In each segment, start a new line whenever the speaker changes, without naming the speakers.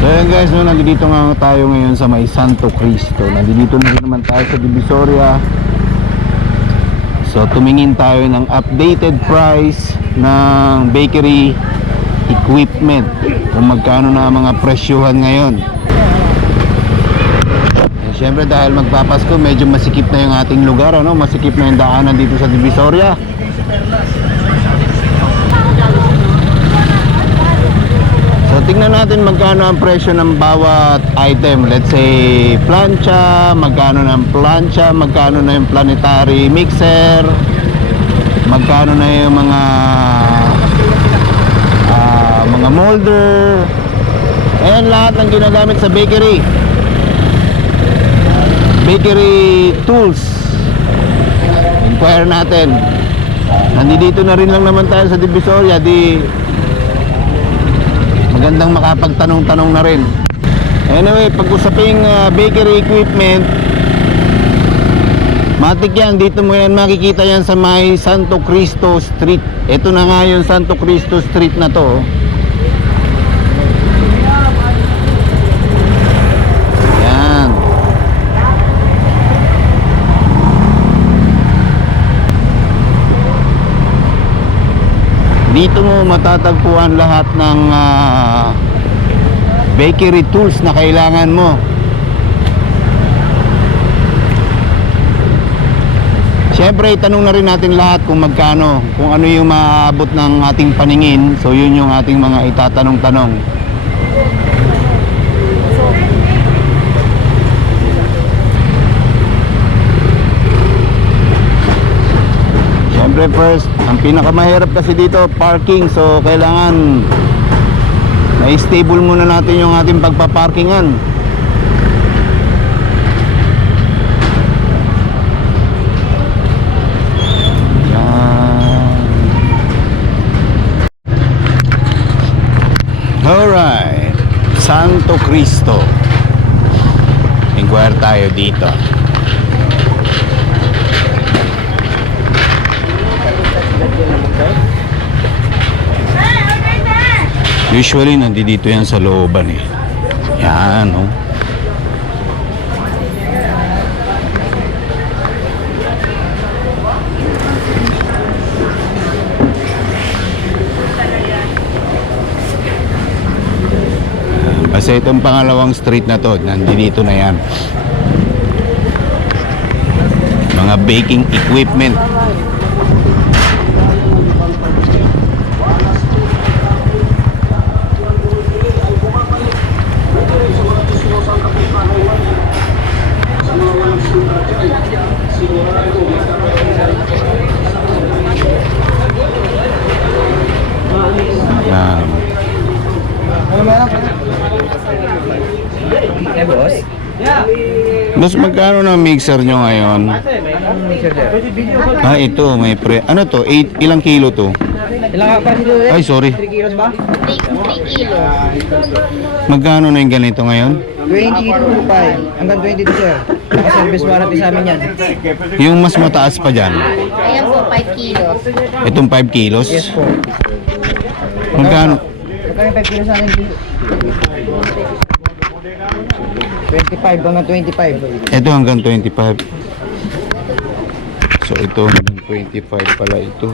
So yun guys, no, nandito nga tayo ngayon sa may Santo Cristo. Nandito na naman tayo sa Divisoria. So tumingin tayo ng updated price ng bakery equipment. Kung magkano na mga presyuhan ngayon. Eh, Siyempre dahil magpapasko, medyo masikip na yung ating lugar, ano? Masikip na yung daanan dito sa Divisoria. Tingnan natin magkano ang presyo ng bawat item. Let's say plancha, magkano ng plancha, magkano na yung planetary mixer, magkano na yung mga ah, mga molder. Ayan lahat ng ginagamit sa bakery. Bakery tools. Inquire natin. Nandito na rin lang naman tayo sa Divisoria, di magandang makapagtanong-tanong na rin. Anyway, pag-usaping uh, bakery equipment, matik yan, dito mo yan makikita yan sa may Santo Cristo Street. Ito na nga yung Santo Cristo Street na to. oh. Yan. Dito mo matatagpuan lahat ng ah, bakery tools na kailangan mo. Siyempre, itanong na rin natin lahat kung magkano, kung ano yung maaabot ng ating paningin. So, yun yung ating mga itatanong-tanong. Siyempre, first, ang pinakamahirap kasi dito, parking. So, kailangan na-stable muna natin yung ating pagpaparkingan. Yan. Alright. Santo Cristo. Inquire tayo dito. Usually, nandito yan sa looban eh. Yan, oh. Kasi itong pangalawang street na to, nandito na yan. Mga baking equipment. Yan.
Eh, boss?
Mas magkano na mixer nyo ngayon? Ah, ito, may pre... Ano to? 8, ilang kilo to?
Ilang pa dito?
Ay, sorry.
3 kilos ba?
3 kilos.
Magkano na yung ganito ngayon?
22.5 hanggang 22 sir. Naka-service warranty sa amin yan.
Yung mas mataas pa dyan.
Ayan po, 5 kilos.
Itong 5 kilos.
Yes po.
Magkano?
Magkano yung 5 kilos sa amin? 25 hanggang 25.
Ito hanggang 25. So ito hanggang 25 pala ito.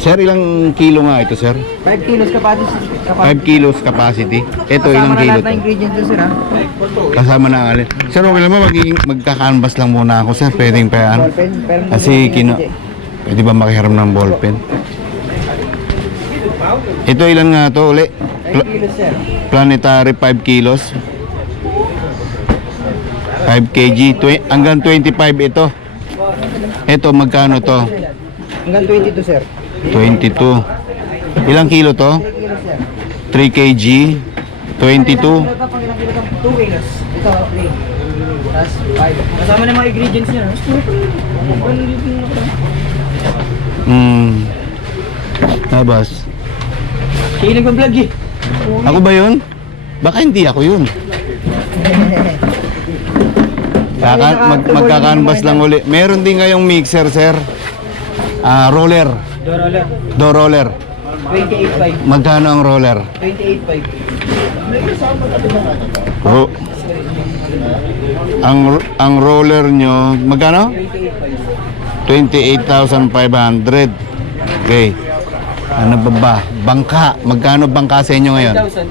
Sir, ilang kilo nga ito, sir?
5 kilos capacity.
5 kilos capacity. Ito ilang
Kasama na
kilo
lahat
to?
ng ingredients sir ha.
Kasama na alin. Sir, okay lang mo, magiging, magka-canvas lang muna ako, sir. Pwedeng pa yan.
Ballpen. Pero
Kasi kino... Pwede ba makiharam ng ballpen? Ito ilan nga to uli?
5 kilos sir.
Planetary 5 kilos. 5 kg. Twe- hanggang 25 ito. Ito, magkano to?
Hanggang 22 sir.
22. Ilang kilo to?
3 kilos
3
sir.
kg. 22.
2 kilos. Ito 3. Tapos 5. Kasama na mga ingredients niya.
Hmm. Tapos,
Hilig ko vlog eh.
Ako ba yun? Baka hindi ako yun. Kaka, mag, magkakanvas lang uli. Meron din ngayong mixer, sir. Ah, roller.
Dorola.
Do roller.
28.5.
Magkano ang roller?
28.5.
Ro ang ang roller nyo, magkano? 28,500. Okay. Ano ba ba? Bangka. Magkano bangka sa inyo ngayon?
1,000.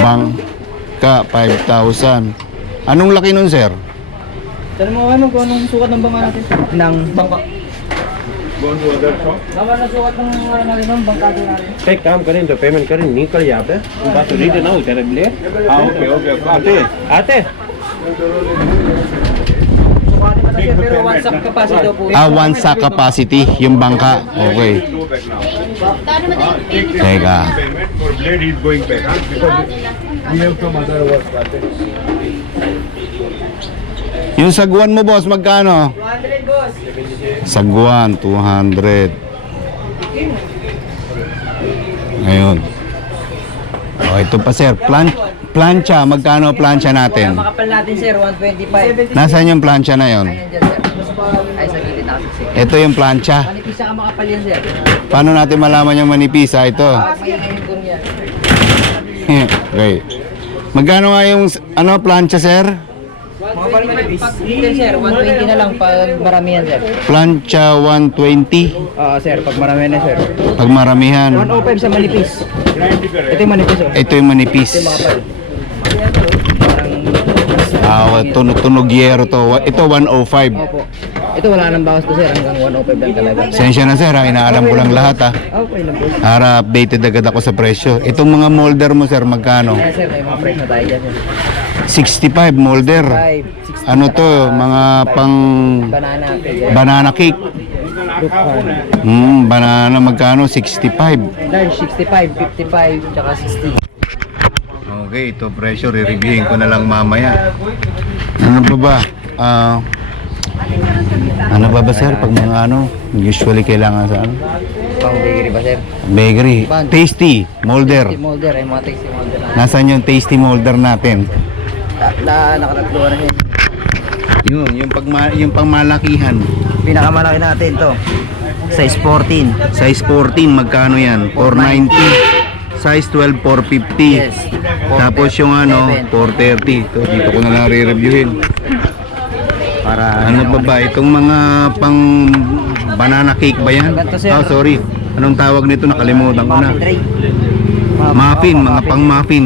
Bangka, 5,000. Anong laki nun, sir?
Tanong mo ano kung anong sukat ng bangka natin? Ng bangka. Tama na sukat ng ano natin ng bangka din natin.
एक काम करें तो पेमेंट करें निकल यहाँ पे बात तो रीड ना हो तेरे लिए हाँ ओके ओके आते आते
Sukatin na kasi pero one sack capacity daw po.
Ah, one sack capacity, yung bangka. Okay.
Kano mo din?
Teka.
payment for blade is going back huh? because we have some other work
Yung sagwan mo, boss, magkano?
200 boss.
Sagwan, 200. Ngayon. Oh, ito pa, sir. Plan plancha, magkano plancha natin?
Makapal natin sir, 125.
Nasaan yung plancha na yon?
Ayan dyan sir. Ay sa gilid na kasi.
Ito yung plancha.
Manipis ka makapal yan sir.
Paano natin malaman yung manipis? Ah, ito. Okay. Magkano nga yung ano plancha, sir?
Makapal manipis. Yan sir, 120 na lang pag marami yan sir.
Plancha 120
Oo sir, pag marami na sir.
pag maramihan.
105 sa manipis. Ito yung manipis oh.
Ito yung manipis.
Makapal.
Ah, tunog-tunog yero to. Ito 105.
Opo. Ito wala nang bawas to sir, hanggang 105 lang talaga.
Sensya na sir, ha? inaalam ko lang lahat ha.
Okay lang po.
Para updated agad ako sa presyo. Itong mga molder mo sir, magkano?
Ayan sir, may mga price na tayo dyan sir.
65 molder.
5, 60.
Ano to, mga pang
Banana. Pwede.
banana cake. Hmm, banana magkano? 65.
Large 65, 55, tsaka 60.
Okay, ito presyo, re-reviewin ko na lang mamaya. Ano ba ba? Ah, ano ba ba sir, pag mga ano, usually kailangan sa ano?
Pang bakery ba sir?
Bakery. Tasty, molder.
Tasty molder, ay mga tasty molder na.
Nasaan yung tasty molder natin?
Na, na nakatatluan na yan.
Yun, yung, pagma, yung pangmalakihan.
Pinakamalaki natin to. Size 14.
Size 14, magkano yan? 490. Size 12, 450.
Yes.
Tapos yung ano, 430. Ito, dito ko na lang re-reviewin.
Para
Ano ba ba? Itong mga pang banana cake ba yan? Oh, sorry. Anong tawag nito? Nakalimutan ko na.
Muffin
mga pang muffin.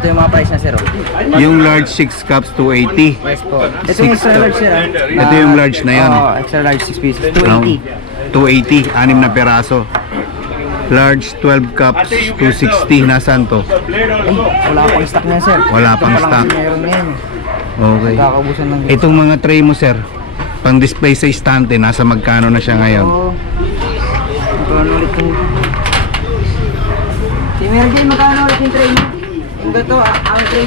Ito yung mga price na sir. oh.
Yung large 6 cups, 280.
Yes po. Ito yung extra large sir. ah.
Ito yung large na yan.
Oo, extra large 6 pieces.
No?
280.
280, anim na peraso. Large 12 cups, 260. Nasaan to?
Ay, wala pang stock niya sir.
Wala
Ito
pang
pa lang
stock.
kasi meron ngayon.
Okay.
Kakaubusan lang.
Itong mga tray mo, sir, pang display sa istante, nasa magkano na siya ngayon?
Oo. Magkano ulit yung... Si Mary Jane, magkano ulit yung tray mo? Yung gato, ah, ang tray.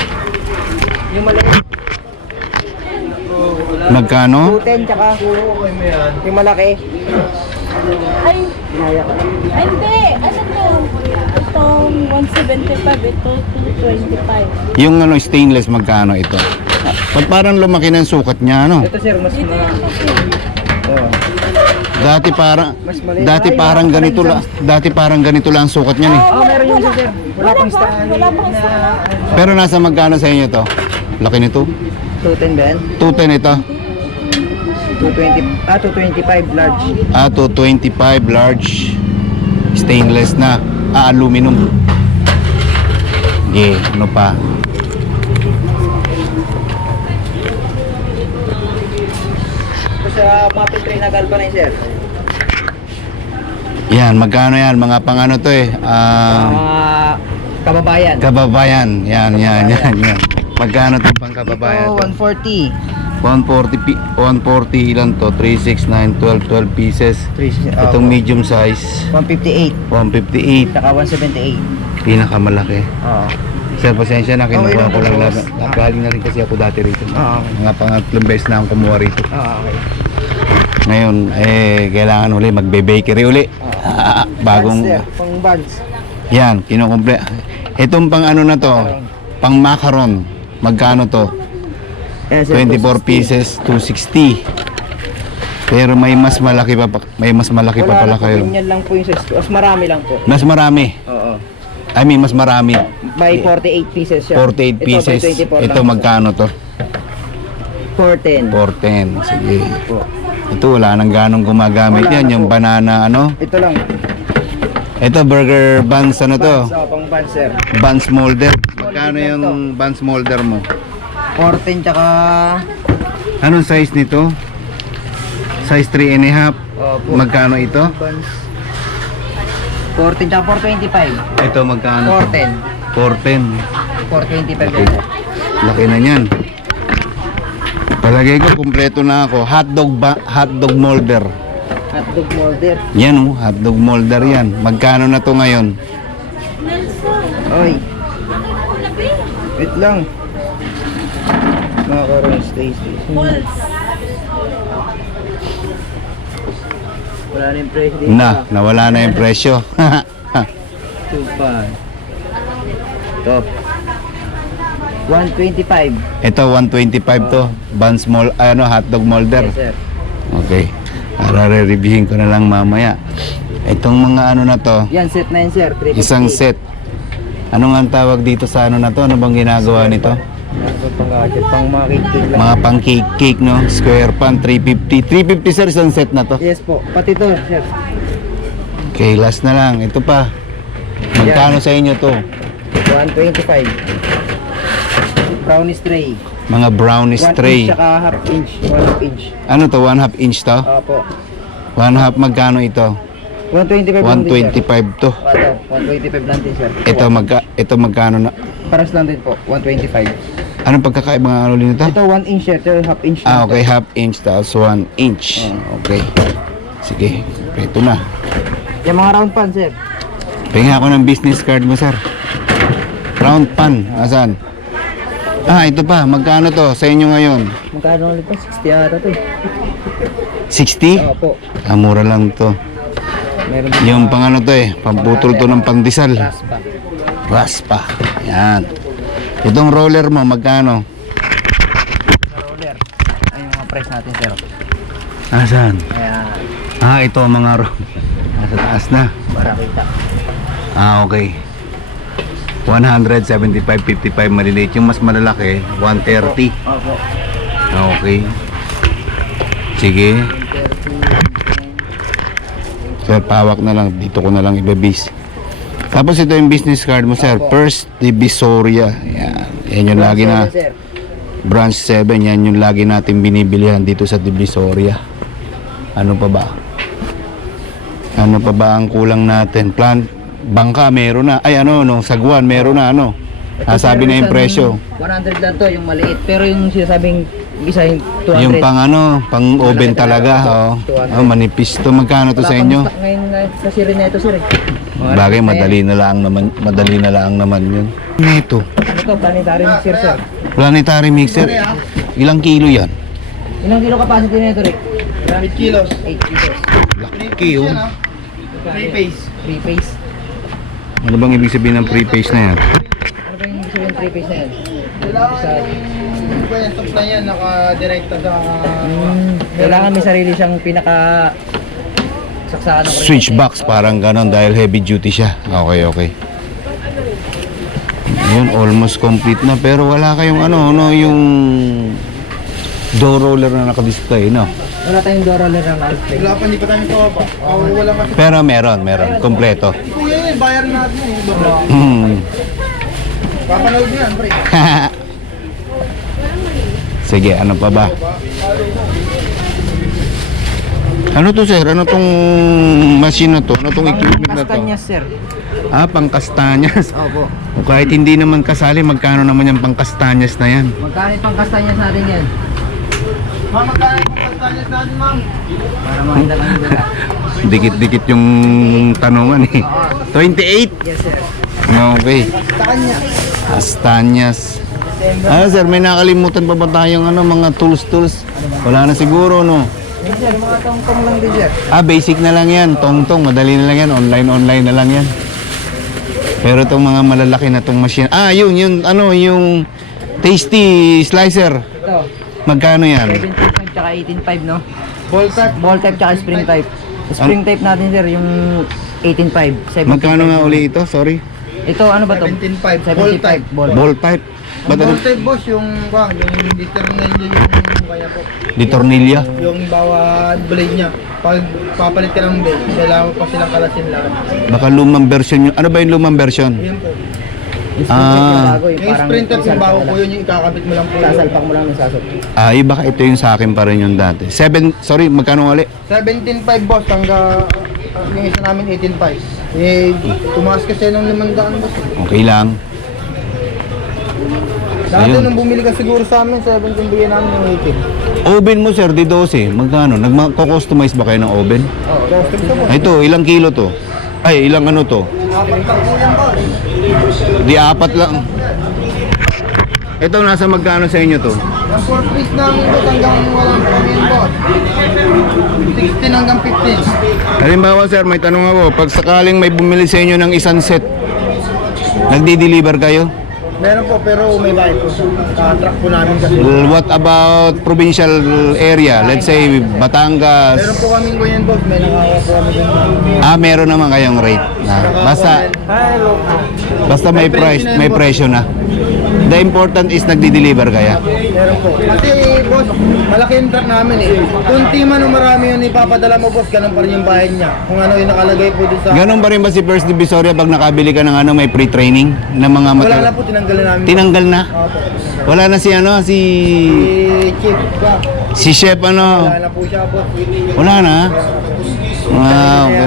Yung maliit.
Magkano?
210 tsaka yung malaki.
Ay, ay hindi. Ano to? Itong 175, ito 225.
Yung ano, stainless, magkano ito? Ba't parang lumaki ng sukat niya, ano?
Ito sir, mas
Ito
ma...
yung kasi.
Oh.
Dati parang,
Mas
dati
Ay,
parang
wala
ganito lang, dati parang ganito lang ang sukat niyan eh.
Oh, meron yung isa sir. Wala pang
pa,
stock.
Wala pang stock.
Pero nasa magkano sa inyo to? Laki nito?
210 ba yan?
210 ito?
220, ah 225 large.
Ah, 225 large stainless na. Ah, aluminum. Yeah, ano pa?
Sa tray na galvanize sir.
Yan, magkano yan? Mga pang ano to eh? Ah,
Mga kababayan.
kababayan. Yan, yan, yan, yan. Magkano to pang kababayan
Oh,
to?
140.
140, pi- 140 ilan to? 3, 6, 9, 12, 12 pieces.
3,
Itong medium size,
158.
158.
Saka 178.
Pinakamalaki.
Oo.
Sir, pasensya na,
lang
ko lang lang. Galing na rin kasi ako dati rito.
Oo.
Mga pangatlong beses na akong kumuha rito.
Oo, okay.
Ngayon, eh, kailangan uli, magbe-bakery uli. Ah, bagong,
Buns, sir. Pang buns.
yan, kinukumple. Itong pang ano na to, pang macaron. Magkano to?
Yan, sir,
24
260.
pieces, 260. Pero may mas malaki pa, pa- may mas malaki pa pala
na po,
kayo.
ganyan lang po yung size. Mas marami lang po.
Mas marami.
Oo.
I mean, mas marami.
By 48 pieces siya.
48 pieces.
Ito, by 24
Ito
lang.
magkano to?
410.
410. Sige. Ito wala nang ganong gumagamit
Wala
yan.
na
Yung
po.
banana ano.
Ito lang.
Ito burger buns ano to?
Buns, oh, pang buns, sir.
Buns molder. Magkano yung buns molder mo?
410 tsaka...
Anong size nito? Size 3 and a half.
Oh, po.
Magkano ito?
Buns. 410 tsaka 425.
Ito magkano?
410.
410.
425 din, sir.
Laki na niyan. Palagay ko kumpleto na ako. Hotdog ba hotdog molder.
Hotdog molder.
Yan oh, hotdog molder yan. Magkano na to ngayon?
Oy. Wait lang. Macaron Stacy. Wala na yung price dito.
Na, nawala na yung presyo.
Tupan. Ito. 125.
Ito 125 to. Buns mol ano hotdog molder.
Yes, sir.
Okay. Para re-reviewin ko na lang mamaya. Itong mga ano na to,
Yan, set na yan, sir. 350.
isang set. Ano nga ang tawag dito sa ano na to? Ano bang ginagawa nito?
Pang mga cake lang.
Mga pang cake cake no? Square pan 350. 350 sir isang set na to.
Yes po. Pati to, sir.
Okay, last na lang. Ito pa. Magkano sa inyo to?
125. Brownies tray.
Mga brownies
1
tray.
inch tsaka half inch. 1 half inch.
Ano to? 1 half inch to?
Opo.
1 half magkano ito?
125 lang din.
125 to.
Ito, 125 lang din, sir.
Ito magka ito magkano na?
Paras lang din po, 125.
Anong pagkakaiba ng ano nito?
Ito 1 inch. Ito half inch.
Ah, okay, half inch tapos 1 inch. Okay. Sige, ito na.
Yung mga round pan, sir.
Tingnan ako ng business card mo, sir. Round pan, asan? Ah, ito pa. Magkano to sa inyo ngayon?
Magkano ulit po? 60 ata to. eh.
60?
Opo.
Ah, mura lang to.
Meron
Yung pang ano to eh, pamputol to ng pandesal.
raspa.
Raspa. Yan. Itong roller mo, magkano?
Roller. Ay, yung mga price natin, sir.
Asan?
Ayan.
Ah, ito ang mga ro... Nasa taas na.
Para kita.
Ah, okay. 175.55 maliliit. Yung mas malalaki, 130.
Opo.
Ah, Okay. Sige. Sir, pawak na lang. Dito ko na lang ibabis. Tapos ito yung business card mo, sir. First Divisoria. Yan. Yan yung lagi na...
Sir.
Branch 7, yan yung lagi natin binibilihan dito sa Divisoria. Ano pa ba? Ano pa ba ang kulang natin? Plan, bangka meron na. Ay ano, no, sagwan meron na ano. Ah, sabi na yung presyo.
100 lang to, yung maliit. Pero yung sinasabing isa yung 200.
Yung pang ano, pang oven talaga.
talaga.
Oh.
200.
oh, manipis to. Magkano to
Wala
sa inyo?
stock ngayon na kasi rin na ito, sir. eh. Mga
Bagay, madali na lang naman, madali na lang naman yun. Ito?
Ano to, planetary mixer, sir.
Planetary mixer. Ilang kilo yan?
Ilang kilo capacity na ito, Rick? 8 kilos. 8 kilos.
Laki oh.
Three phase. Three phase.
Ano bang ibig sabihin ng pre-paste na yan?
Ano ba yung ibig sabihin three phase na yan? Sa,
yung supply yan, naka-direkta sa...
mm, kailangan may sarili siyang pinaka saksakan ng
Switch box parang ganon dahil heavy duty siya. Okay, okay. Yun, almost complete na pero wala kayong ano, no, yung door roller na nakadisplay, no?
Wala tayong door roller ng display.
Wala pa, hindi pa tayo ito pa. Oh, wala kasi.
Pero meron, meron, kompleto.
Kuya yun, bayaran natin eh. Bro.
Hmm.
Papanood mo yan, pre.
Sige, ano pa ba? Ano to sir? Ano tong machine na to? Ano tong equipment na to?
Kastanyas, sir.
Ah, pang kastanyas.
Opo.
O kahit hindi naman kasali, magkano naman yung pang kastanyas na yan?
Magkano pang kastanyas natin yan?
Ma'am, magkano yung pagkastanyas natin, ma'am?
Para makita lang nila.
Dikit-dikit yung tanungan eh. 28?
Yes, sir.
Okay. Astanyas. Ano sir, may nakalimutan pa ba tayong ano, mga tools-tools? Wala na siguro, no?
Sir. Mga tong-tong lang din, sir.
Ah, basic na lang yan. Tong-tong, madali na lang yan. Online-online na lang yan. Pero itong mga malalaki na tong machine. Ah, yun, yun, ano, yung tasty slicer.
Ito.
Magkano yan?
7.5 tsaka 18.5, no?
Ball type.
Ball type tsaka spring type. Spring type natin sir, yung 18.5. 17.5.
Magkano nga uli ito? Sorry.
Ito ano ba to?
17.5. Ball
75
type.
ball.
Ball type.
Ang
Ba't ano?
type boss, yung, ba, yung determinal yung kaya po.
Di tornilya?
Yung bawat blade niya. Pag papalit ka ng blade, kailangan pa silang kalasin lang.
Baka lumang version yun. Ano ba yung lumang version?
Yun po.
Yung yung
Ah.
bago.
Yung sprinter yung bago
lang.
yun, yung ikakabit mo lang po.
Sasalpak mo lang ng sasot.
Ay, baka ito yung sa akin pa rin yung dati. Seven, sorry, magkano ulit?
17.5 boss, hanggang uh, yung isa namin 18.5. Eh, tumaas kasi ng 500 boss.
Okay lang.
Dati
Ayun.
nung bumili ka siguro sa amin, 17 bigyan namin ng 18.
Oven mo sir, di 12. Magkano? Nagko-customize ba kayo ng oven?
Oo, custom to boss.
Ay, Ito, ilang kilo to? Ay, ilang ano to?
Apat pa po yan boss.
Di apat lang. Ito, nasa magkano sa inyo to?
Yung 4 piece namin boss hanggang walang pamin boss. 16 hanggang 15.
Halimbawa sir, may tanong ako. Pag sakaling may bumili sa inyo ng isang set, nagdi-deliver kayo?
Meron po pero may bayad po. Ka-track po namin kasi.
Well, What about provincial area? Let's say Batangas.
Meron po kaming ganyan boss, may nakawa po kami ganyan.
Ah, meron naman kayong rate. Na, basta
Hello
basta may price, may presyo na. The important is nagdi-deliver kaya.
Meron po. Kasi boss, malaki yung truck namin eh. Kunti man o marami yun ipapadala mo boss, ganun pa rin yung bayad niya. Kung ano yung nakalagay po dun sa...
Ganon ba rin ba si First Divisoria pag nakabili ka ng ano, may pre-training ng mga
Wala na po, tinanggalan namin.
Tinanggal na?
Opo.
Wala na si ano, si
Si ba?
si chef ano?
Wala na po siya boss.
Wala na?
Boss.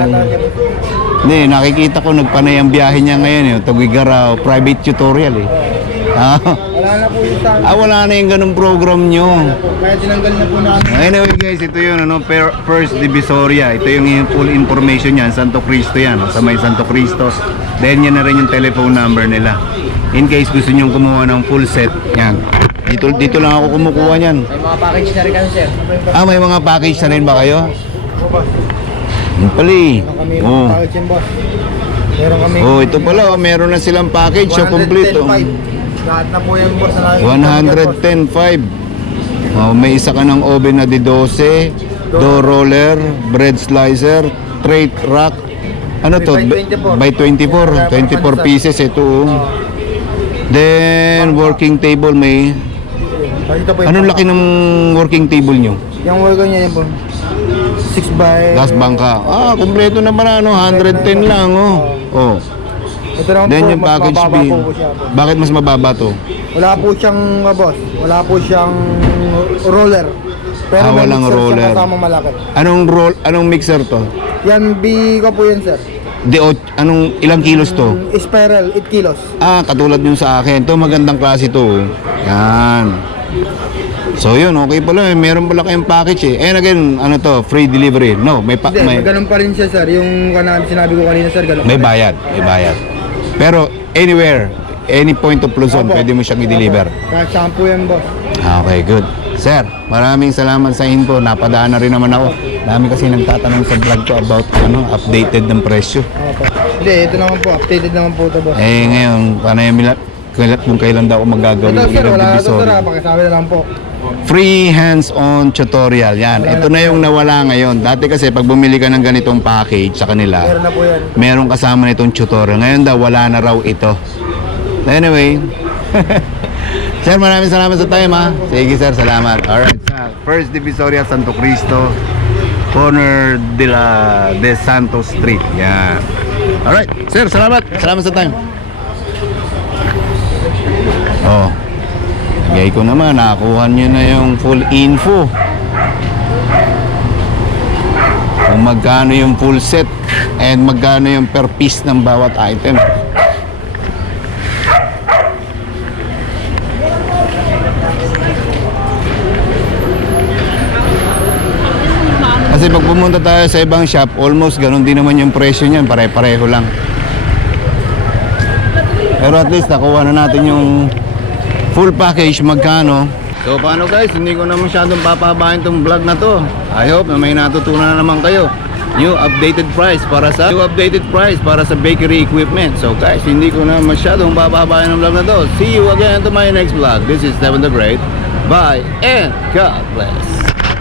Hindi, nakikita ko nagpanay ang biyahe niya ngayon, yung Tugigaraw, private tutorial eh. Ah,
Wala na po yung sa...
ah, wala na yung ganung program nyo.
Kaya tinanggal na po namin.
Anyway guys, ito yung ano, per, First Divisoria. Ito yung yung full information yan. Santo Cristo yan. Sa may Santo Cristo. Then yan na rin yung telephone number nila. In case gusto nyo kumuha ng full set, yan. Dito, dito lang ako kumukuha niyan.
May mga package na rin kasi sir.
Ah, may mga package na rin ba kayo? Yung pala eh. Oh.
package yan boss. Meron kami...
oh, ito pala. oh, Meron na silang package. So, complete. Oh.
110.5. Lahat na po yan boss. na nakikita ko, boss.
110.5. Oh, may isa ka ng oven na di 12, door roller, bread slicer, tray rack. Ano to?
By 24.
By 24. 24 pieces ito. oh. Then working table may
Ito po yung
Anong laki ng working table nyo?
Yung worker niya yan po. 6 by...
Gas bangka. Ah, kumpleto naman ano, 110 lang oh. Oh.
Ito naman
Then
po,
yung
mas
package
mababa
fee.
po po siya. boss.
Bakit mas mababa to?
Wala po siyang, uh, boss, wala po siyang roller. Pero
Ah,
may
walang
mixer
roller.
kasama malaki.
Anong roll, anong mixer to?
Yan, B ko po yan, sir.
Ot- anong ilang kilos to?
Mm, Spiral, 8 kilos.
Ah, katulad yung sa akin. To magandang klase to. oh. Yan. So yun, okay pala. eh. Meron pala kayong package eh. And again, ano to, free delivery. No, may pa-
Hindi,
may,
ganun pa rin siya, sir. Yung kanang sinabi ko kanina, sir, ganun
may
pa rin.
bayad, may bayad. Pero anywhere, any point of Luzon,
Opo.
pwede mo siyang i-deliver.
Kahit shampoo yan, boss.
Okay, good. Sir, maraming salamat sa info. Napadaan na rin naman ako. Dami kasi nagtatanong sa vlog ko about ano, updated ng presyo.
Opo. Hindi, ito naman po. Updated naman po ito, boss.
Eh ngayon, paano yung mila- kailan, kung kailan daw ako magagawin
Ito,
ng
sir,
ilang
wala na ito, sir.
divisory.
ah. Pakisabi na lang po.
Free hands-on tutorial. Yan. Ito na yung nawala ngayon. Dati kasi pag bumili ka ng ganitong package sa kanila,
Meron na po yan.
merong kasama nitong tutorial. Ngayon daw, wala na raw ito. Anyway. sir, maraming salamat sa time ha. Sige sir, salamat. Alright. Sa First Divisoria Santo Cristo, corner de la de Santos Street. Yan. Alright. Sir, salamat. Salamat sa time. Oh. Gay ko naman, nakakuha nyo na yung full info. Kung magkano yung full set and magkano yung per piece ng bawat item. Kasi pag pumunta tayo sa ibang shop, almost ganun din naman yung presyo niyan, pare-pareho lang. Pero at least nakuha na natin yung full package magkano. So paano guys, hindi ko na masyadong papabahin tong vlog na to. I hope na may natutunan na naman kayo. New updated price para sa new updated price para sa bakery equipment. So guys, hindi ko na masyadong papabahin ng vlog na to. See you again to my next vlog. This is Devin the Great. Bye and God bless.